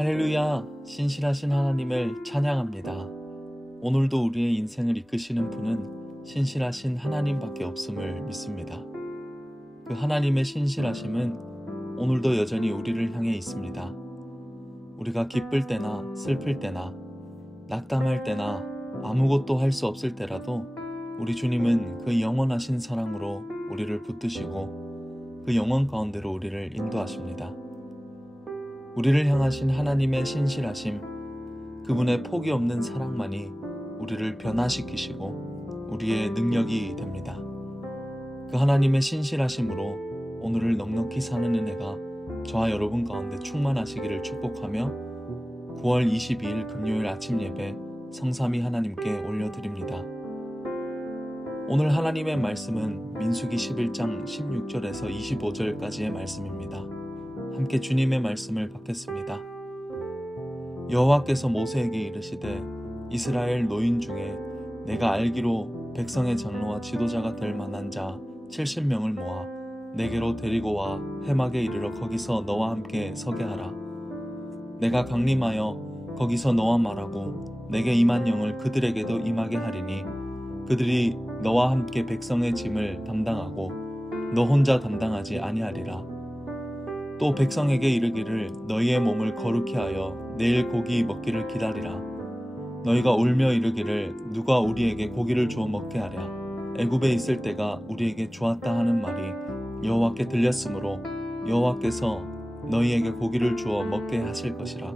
할렐루야, 신실하신 하나님을 찬양합니다. 오늘도 우리의 인생을 이끄시는 분은 신실하신 하나님밖에 없음을 믿습니다. 그 하나님의 신실하심은 오늘도 여전히 우리를 향해 있습니다. 우리가 기쁠 때나 슬플 때나 낙담할 때나 아무것도 할 수 없을 때라도 우리 주님은 그 영원하신 사랑으로 우리를 붙드시고 그 영원 가운데로 우리를 인도하십니다. 우리를 향하신 하나님의 신실하심, 그분의 포기 없는 사랑만이 우리를 변화시키시고 우리의 능력이 됩니다. 그 하나님의 신실하심으로 오늘을 넉넉히 사는 은혜가 저와 여러분 가운데 충만하시기를 축복하며 9월 22일 금요일 아침 예배 성삼위 하나님께 올려드립니다. 오늘 하나님의 말씀은 민수기 11장 16절에서 25절까지의 말씀입니다. 함께 주님의 말씀을 받겠습니다. 여호와께서 모세에게 이르시되 이스라엘 노인 중에 내가 알기로 백성의 장로와 지도자가 될 만한 자 70명을 모아 내게로 데리고 와 해막에 이르러 거기서 너와 함께 서게 하라. 내가 강림하여 거기서 너와 말하고 내게 임한 영을 그들에게도 임하게 하리니 그들이 너와 함께 백성의 짐을 담당하고 너 혼자 담당하지 아니하리라. 또 백성에게 이르기를 너희의 몸을 거룩히 하여 내일 고기 먹기를 기다리라. 너희가 울며 이르기를 누가 우리에게 고기를 주어 먹게 하랴. 애굽에 있을 때가 우리에게 좋았다 하는 말이 여호와께 들렸으므로 여호와께서 너희에게 고기를 주어 먹게 하실 것이라.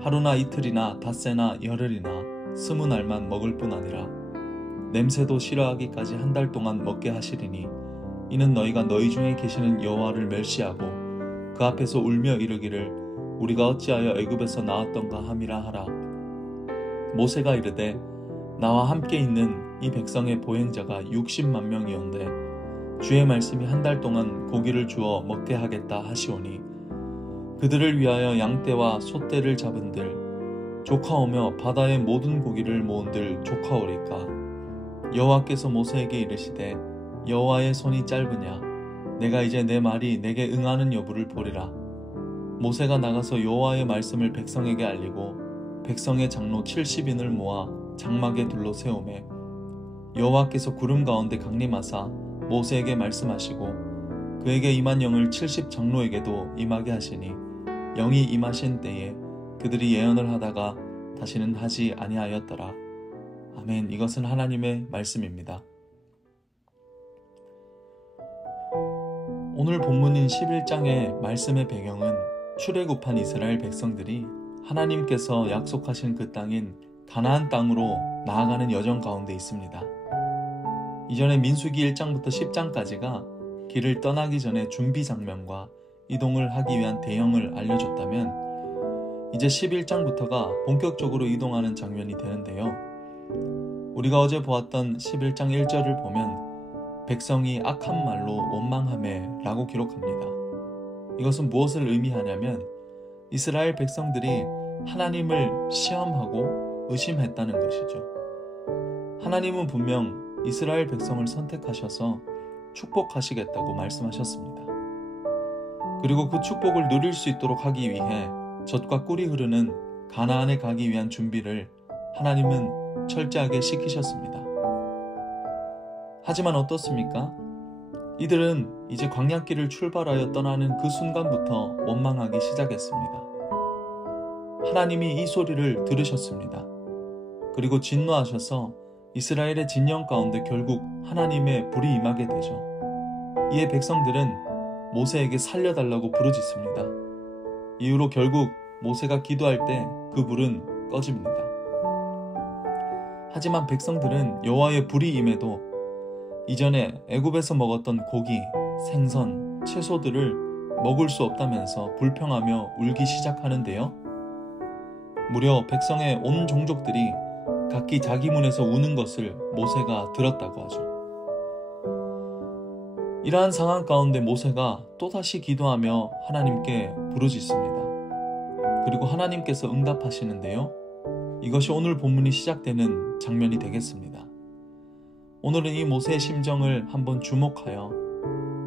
하루나 이틀이나 닷새나 열흘이나 20날만 먹을 뿐 아니라 냄새도 싫어하기까지 한 달 동안 먹게 하시리니 이는 너희가 너희 중에 계시는 여호와를 멸시하고 그 앞에서 울며 이르기를 우리가 어찌하여 애굽에서 나왔던가 함이라 하라. 모세가 이르되 나와 함께 있는 이 백성의 보행자가 60만 명이온데 주의 말씀이 한 달 동안 고기를 주어 먹게 하겠다 하시오니 그들을 위하여 양떼와 소떼를 잡은들 조카오며 바다의 모든 고기를 모은들 조카오리까. 여호와께서 모세에게 이르시되 여호와의 손이 짧으냐. 내가 이제 내 말이 내게 응하는 여부를 보리라. 모세가 나가서 여호와의 말씀을 백성에게 알리고 백성의 장로 70인을 모아 장막에 둘러 세우매 여호와께서 구름 가운데 강림하사 모세에게 말씀하시고 그에게 임한 영을 70 장로에게도 임하게 하시니 영이 임하신 때에 그들이 예언을 하다가 다시는 하지 아니하였더라. 아멘. 이것은 하나님의 말씀입니다. 오늘 본문인 11장의 말씀의 배경은 출애굽한 이스라엘 백성들이 하나님께서 약속하신 그 땅인 가나안 땅으로 나아가는 여정 가운데 있습니다. 이전에 민수기 1장부터 10장까지가 길을 떠나기 전에 준비 장면과 이동을 하기 위한 대형을 알려줬다면 이제 11장부터가 본격적으로 이동하는 장면이 되는데요. 우리가 어제 보았던 11장 1절을 보면 백성이 악한 말로 원망하매 라고 기록합니다. 이것은 무엇을 의미하냐면 이스라엘 백성들이 하나님을 시험하고 의심했다는 것이죠. 하나님은 분명 이스라엘 백성을 선택하셔서 축복하시겠다고 말씀하셨습니다. 그리고 그 축복을 누릴 수 있도록 하기 위해 젖과 꿀이 흐르는 가나안에 가기 위한 준비를 하나님은 철저하게 시키셨습니다. 하지만 어떻습니까? 이들은 이제 광야길을 출발하여 떠나는 그 순간부터 원망하기 시작했습니다. 하나님이 이 소리를 들으셨습니다. 그리고 진노하셔서 이스라엘의 진영 가운데 결국 하나님의 불이 임하게 되죠. 이에 백성들은 모세에게 살려달라고 부르짖습니다. 이후로 결국 모세가 기도할 때 그 불은 꺼집니다. 하지만 백성들은 여호와의 불이 임해도 이전에 애굽에서 먹었던 고기, 생선, 채소들을 먹을 수 없다면서 불평하며 울기 시작하는데요. 무려 백성의 온 종족들이 각기 자기 문에서 우는 것을 모세가 들었다고 하죠. 이러한 상황 가운데 모세가 또다시 기도하며 하나님께 부르짖습니다. 그리고 하나님께서 응답하시는데요. 이것이 오늘 본문이 시작되는 장면이 되겠습니다. 오늘은 이 모세의 심정을 한번 주목하여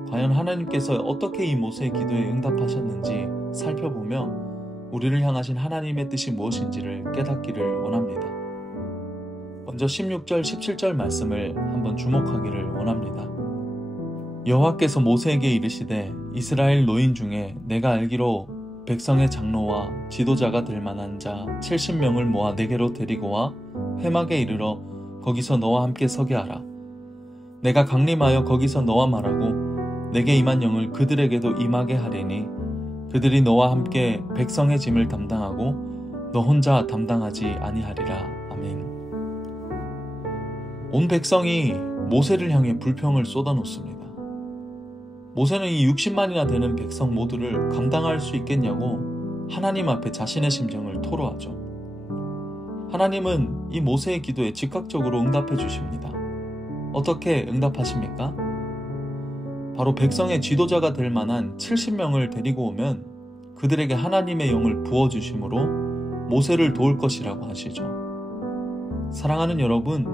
과연 하나님께서 어떻게 이 모세의 기도에 응답하셨는지 살펴보며 우리를 향하신 하나님의 뜻이 무엇인지를 깨닫기를 원합니다. 먼저 16절, 17절 말씀을 한번 주목하기를 원합니다. 여호와께서 모세에게 이르시되 이스라엘 노인 중에 내가 알기로 백성의 장로와 지도자가 될 만한 자 70명을 모아 내게로 데리고 와 회막에 이르러 거기서 너와 함께 서게 하라. 내가 강림하여 거기서 너와 말하고 내게 임한 영을 그들에게도 임하게 하리니 그들이 너와 함께 백성의 짐을 담당하고 너 혼자 담당하지 아니하리라. 아멘. 온 백성이 모세를 향해 불평을 쏟아놓습니다. 모세는 이 60만이나 되는 백성 모두를 감당할 수 있겠냐고 하나님 앞에 자신의 심정을 토로하죠. 하나님은 이 모세의 기도에 즉각적으로 응답해 주십니다. 어떻게 응답하십니까? 바로 백성의 지도자가 될 만한 70명을 데리고 오면 그들에게 하나님의 영을 부어주심으로 모세를 도울 것이라고 하시죠. 사랑하는 여러분,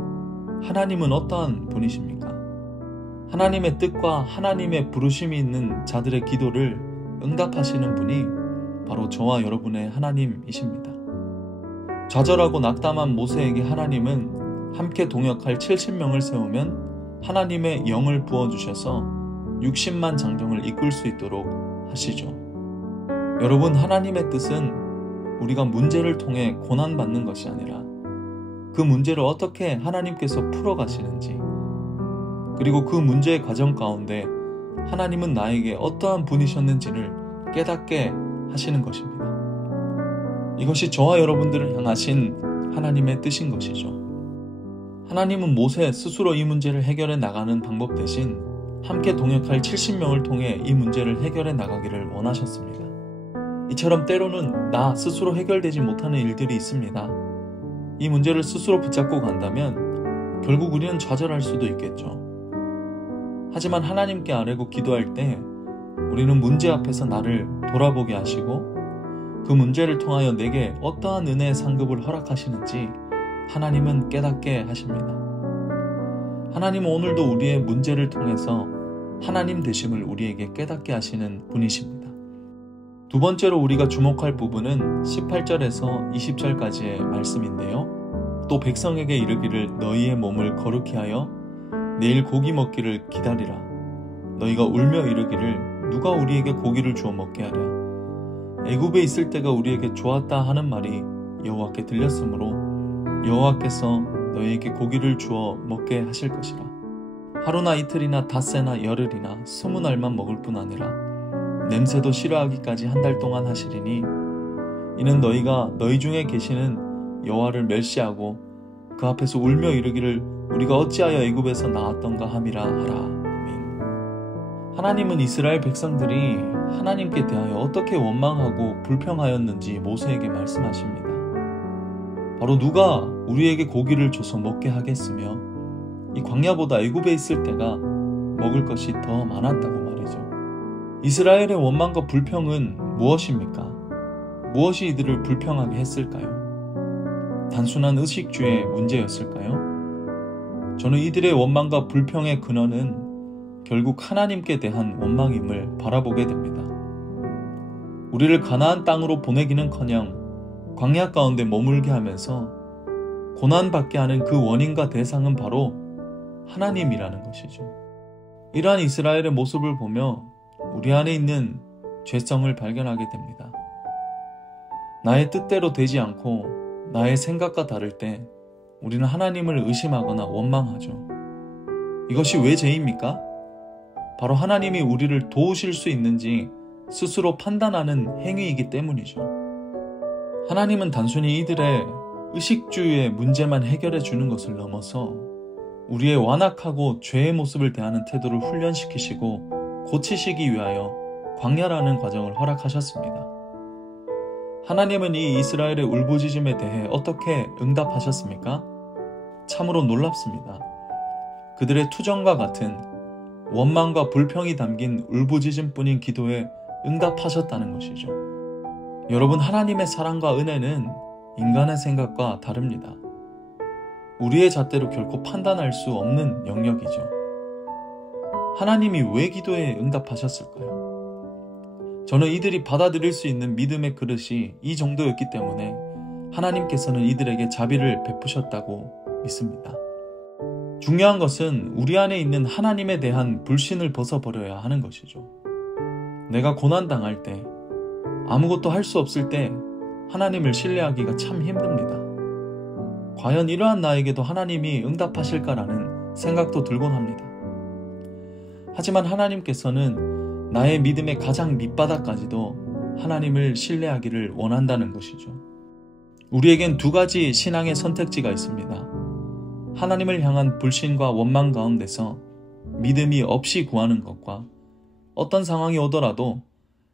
하나님은 어떠한 분이십니까? 하나님의 뜻과 하나님의 부르심이 있는 자들의 기도를 응답하시는 분이 바로 저와 여러분의 하나님이십니다. 좌절하고 낙담한 모세에게 하나님은 함께 동역할 70명을 세우면 하나님의 영을 부어주셔서 60만 장정을 이끌 수 있도록 하시죠. 여러분, 하나님의 뜻은 우리가 문제를 통해 고난받는 것이 아니라 그 문제를 어떻게 하나님께서 풀어가시는지, 그리고 그 문제의 과정 가운데 하나님은 나에게 어떠한 분이셨는지를 깨닫게 하시는 것입니다. 이것이 저와 여러분들을 향하신 하나님의 뜻인 것이죠. 하나님은 모세 스스로 이 문제를 해결해 나가는 방법 대신 함께 동역할 70명을 통해 이 문제를 해결해 나가기를 원하셨습니다. 이처럼 때로는 나 스스로 해결되지 못하는 일들이 있습니다. 이 문제를 스스로 붙잡고 간다면 결국 우리는 좌절할 수도 있겠죠. 하지만 하나님께 아뢰고 기도할 때 우리는 문제 앞에서 나를 돌아보게 하시고 그 문제를 통하여 내게 어떠한 은혜의 상급을 허락하시는지 하나님은 깨닫게 하십니다. 하나님은 오늘도 우리의 문제를 통해서 하나님 되심을 우리에게 깨닫게 하시는 분이십니다. 두 번째로 우리가 주목할 부분은 18절에서 20절까지의 말씀인데요. 또 백성에게 이르기를 너희의 몸을 거룩히 하여 내일 고기 먹기를 기다리라. 너희가 울며 이르기를 누가 우리에게 고기를 주어 먹게 하랴. 애굽에 있을 때가 우리에게 좋았다 하는 말이 여호와께 들렸으므로 여호와께서 너희에게 고기를 주어 먹게 하실 것이라. 하루나 이틀이나 닷새나 열흘이나 20날만 먹을 뿐 아니라 냄새도 싫어하기까지 한 달 동안 하시리니 이는 너희가 너희 중에 계시는 여호와를 멸시하고 그 앞에서 울며 이르기를 우리가 어찌하여 애굽에서 나왔던가 함이라 하라. 아멘. 하나님은 이스라엘 백성들이 하나님께 대하여 어떻게 원망하고 불평하였는지 모세에게 말씀하십니다. 바로 누가 우리에게 고기를 줘서 먹게 하겠으며 이 광야보다 애굽에 있을 때가 먹을 것이 더 많았다고 말이죠. 이스라엘의 원망과 불평은 무엇입니까? 무엇이 이들을 불평하게 했을까요? 단순한 의식주의 문제였을까요? 저는 이들의 원망과 불평의 근원은 결국 하나님께 대한 원망임을 바라보게 됩니다. 우리를 가나안 땅으로 보내기는커녕 광야 가운데 머물게 하면서 고난받게 하는 그 원인과 대상은 바로 하나님이라는 것이죠. 이러한 이스라엘의 모습을 보며 우리 안에 있는 죄성을 발견하게 됩니다. 나의 뜻대로 되지 않고 나의 생각과 다를 때 우리는 하나님을 의심하거나 원망하죠. 이것이 왜 죄입니까? 바로 하나님이 우리를 도우실 수 있는지 스스로 판단하는 행위이기 때문이죠. 하나님은 단순히 이들의 의식주의의 문제만 해결해 주는 것을 넘어서 우리의 완악하고 죄의 모습을 대하는 태도를 훈련시키시고 고치시기 위하여 광야라는 과정을 허락하셨습니다. 하나님은 이 이스라엘의 울부짖음에 대해 어떻게 응답하셨습니까? 참으로 놀랍습니다. 그들의 투정과 같은 원망과 불평이 담긴 울부짖음뿐인 기도에 응답하셨다는 것이죠. 여러분, 하나님의 사랑과 은혜는 인간의 생각과 다릅니다. 우리의 잣대로 결코 판단할 수 없는 영역이죠. 하나님이 왜 기도에 응답하셨을까요? 저는 이들이 받아들일 수 있는 믿음의 그릇이 이 정도였기 때문에 하나님께서는 이들에게 자비를 베푸셨다고 믿습니다. 중요한 것은 우리 안에 있는 하나님에 대한 불신을 벗어버려야 하는 것이죠. 내가 고난당할 때, 아무것도 할 수 없을 때 하나님을 신뢰하기가 참 힘듭니다. 과연 이러한 나에게도 하나님이 응답하실까라는 생각도 들곤 합니다. 하지만 하나님께서는 나의 믿음의 가장 밑바닥까지도 하나님을 신뢰하기를 원한다는 것이죠. 우리에겐 두 가지 신앙의 선택지가 있습니다. 하나님을 향한 불신과 원망 가운데서 믿음이 없이 구하는 것과 어떤 상황이 오더라도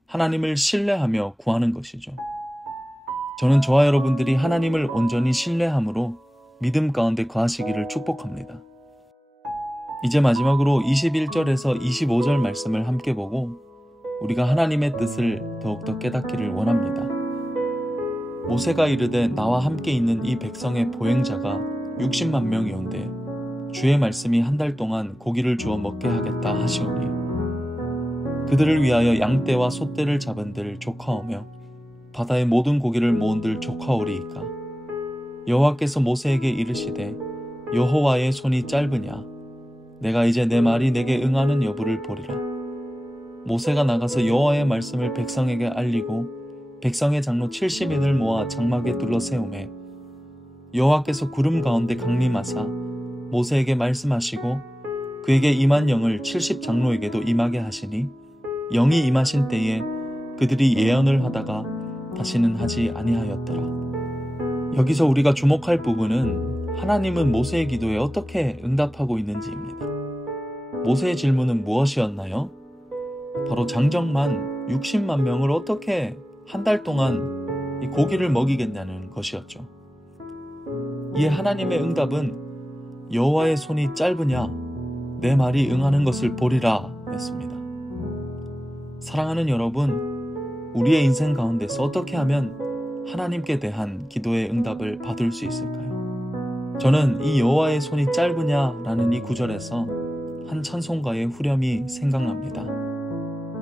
하나님을 신뢰하며 구하는 것이죠. 저는 저와 여러분들이 하나님을 온전히 신뢰함으로 믿음 가운데 거하시기를 축복합니다. 이제 마지막으로 21절에서 25절 말씀을 함께 보고 우리가 하나님의 뜻을 더욱더 깨닫기를 원합니다. 모세가 이르되 나와 함께 있는 이 백성의 보행자가 60만 명이온데 주의 말씀이 한 달 동안 고기를 주어 먹게 하겠다 하시오니 그들을 위하여 양떼와 소떼를 잡은들 조카오며 바다의 모든 고기를 모은들 조카오리이까 여호와께서 모세에게 이르시되 여호와의 손이 짧으냐 내가 이제 내 말이 내게 응하는 여부를 보리라. 모세가 나가서 여호와의 말씀을 백성에게 알리고 백성의 장로 70인을 모아 장막에 둘러세우매 여호와께서 구름 가운데 강림하사 모세에게 말씀하시고 그에게 임한 영을 70장로에게도 임하게 하시니 영이 임하신 때에 그들이 예언을 하다가 다시는 하지 아니하였더라. 여기서 우리가 주목할 부분은 하나님은 모세의 기도에 어떻게 응답하고 있는지입니다. 모세의 질문은 무엇이었나요? 바로 장정만 60만 명을 어떻게 한 달 동안 이 고기를 먹이겠냐는 것이었죠. 이에 하나님의 응답은 여호와의 손이 짧으냐 내 말이 응하는 것을 보리라 였습니다. 사랑하는 여러분, 우리의 인생 가운데서 어떻게 하면 하나님께 대한 기도의 응답을 받을 수 있을까요? 저는 이 여호와의 손이 짧으냐라는 이 구절에서 한 찬송가의 후렴이 생각납니다.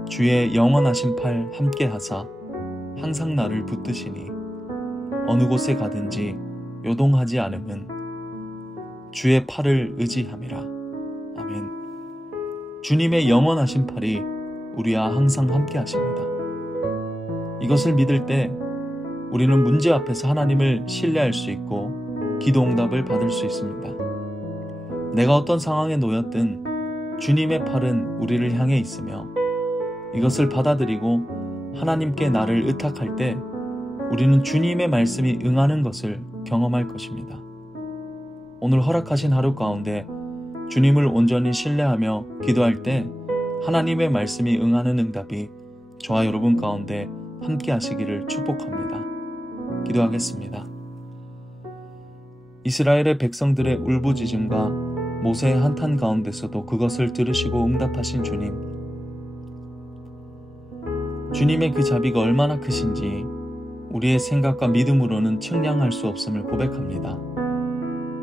주의 영원하신 팔 함께 하사 항상 나를 붙드시니 어느 곳에 가든지 요동하지 않음은 주의 팔을 의지함이라. 아멘. 주님의 영원하신 팔이 우리와 항상 함께 하십니다. 이것을 믿을 때 우리는 문제 앞에서 하나님을 신뢰할 수 있고 기도 응답을 받을 수 있습니다. 내가 어떤 상황에 놓였든 주님의 팔은 우리를 향해 있으며 이것을 받아들이고 하나님께 나를 의탁할 때 우리는 주님의 말씀이 응하는 것을 경험할 것입니다. 오늘 허락하신 하루 가운데 주님을 온전히 신뢰하며 기도할 때 하나님의 말씀이 응하는 응답이 저와 여러분 가운데 함께 하시기를 축복합니다. 기도하겠습니다. 이스라엘의 백성들의 울부짖음과 모세의 한탄 가운데서도 그것을 들으시고 응답하신 주님, 주님의 그 자비가 얼마나 크신지 우리의 생각과 믿음으로는 측량할 수 없음을 고백합니다.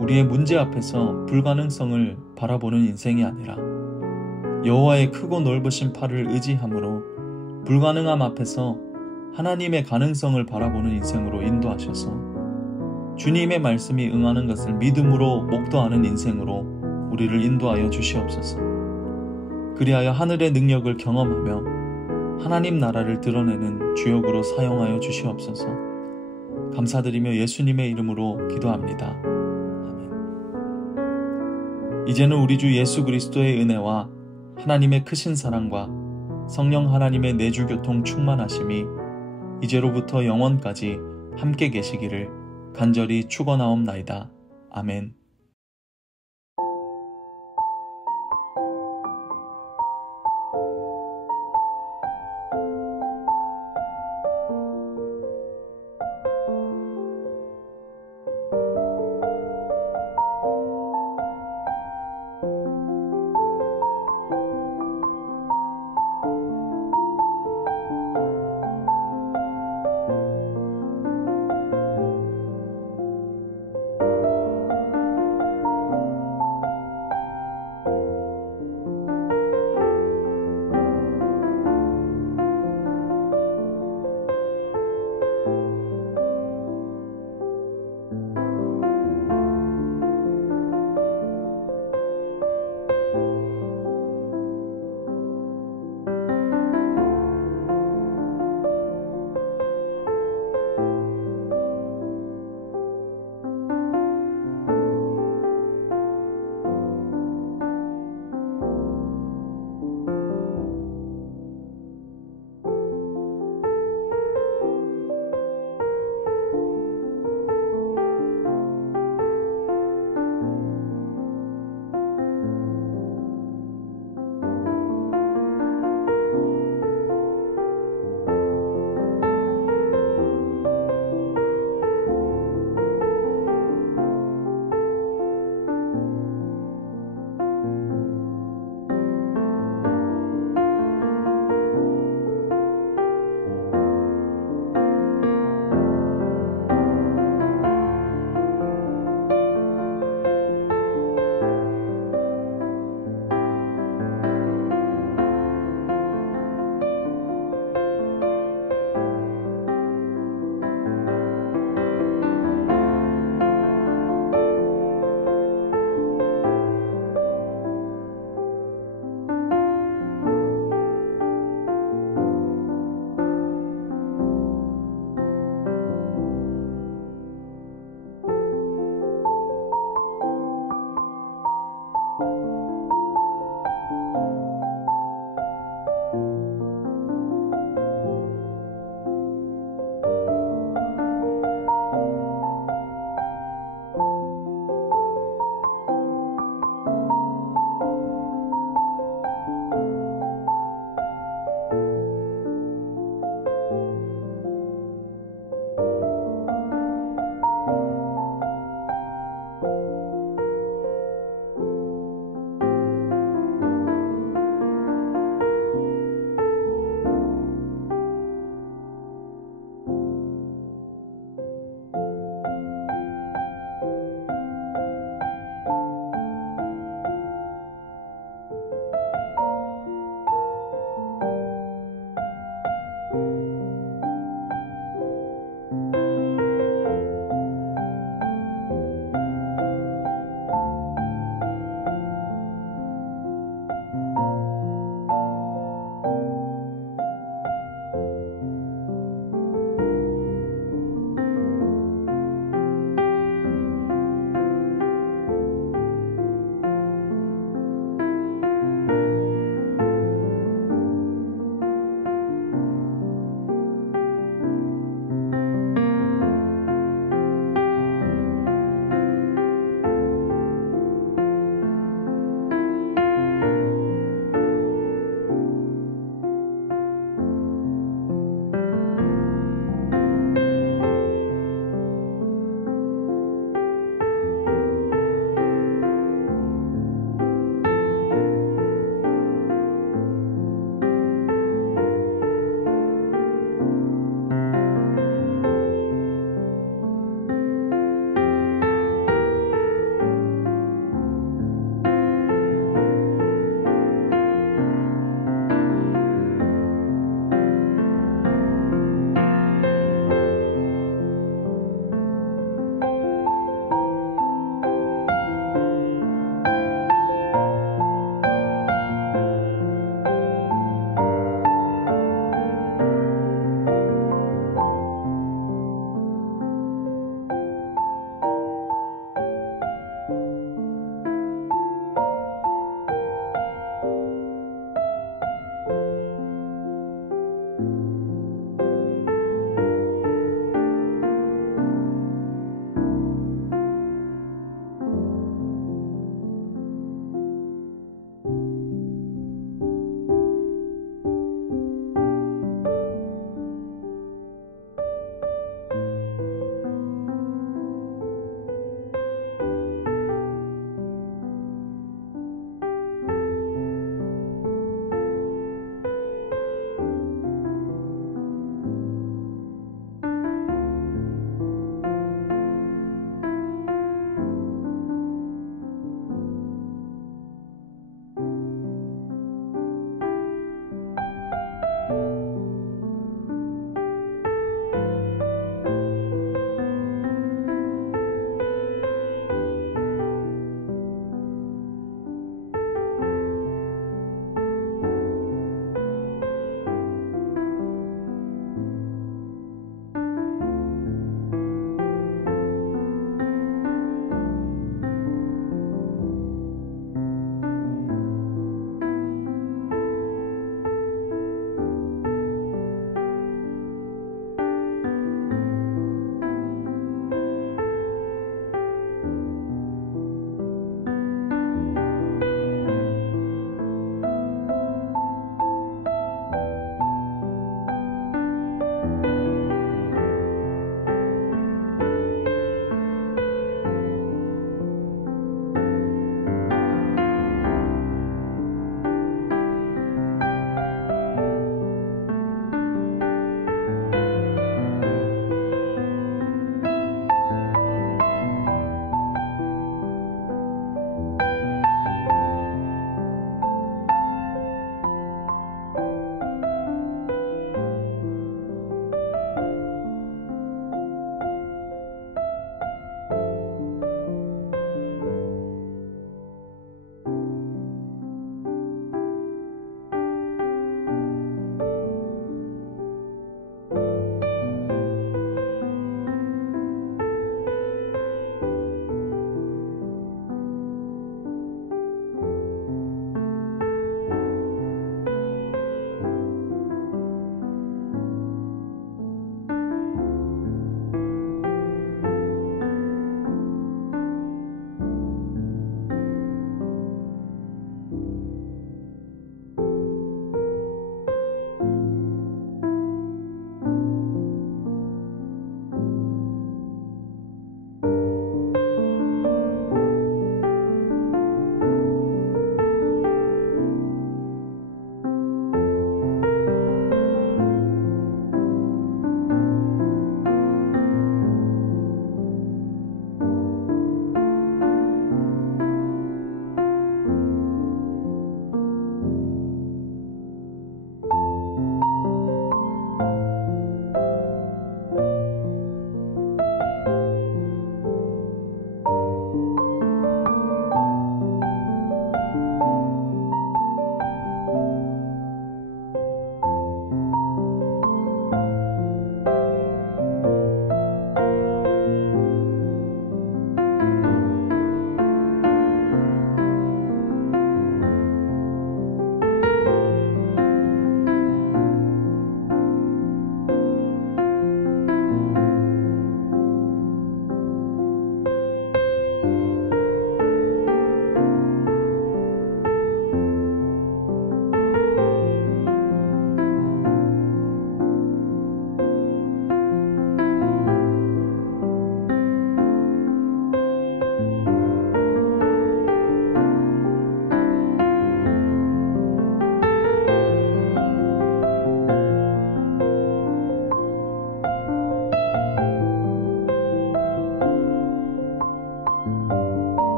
우리의 문제 앞에서 불가능성을 바라보는 인생이 아니라 여호와의 크고 넓으신 팔을 의지함으로 불가능함 앞에서 하나님의 가능성을 바라보는 인생으로 인도하셔서 주님의 말씀이 응하는 것을 믿음으로 목도하는 인생으로 우리를 인도하여 주시옵소서. 그리하여 하늘의 능력을 경험하며 하나님 나라를 드러내는 주역으로 사용하여 주시옵소서. 감사드리며 예수님의 이름으로 기도합니다. 아멘. 이제는 우리 주 예수 그리스도의 은혜와 하나님의 크신 사랑과 성령 하나님의 내주교통 충만하심이 이제로부터 영원까지 함께 계시기를 간절히 축원하옵나이다. 아멘.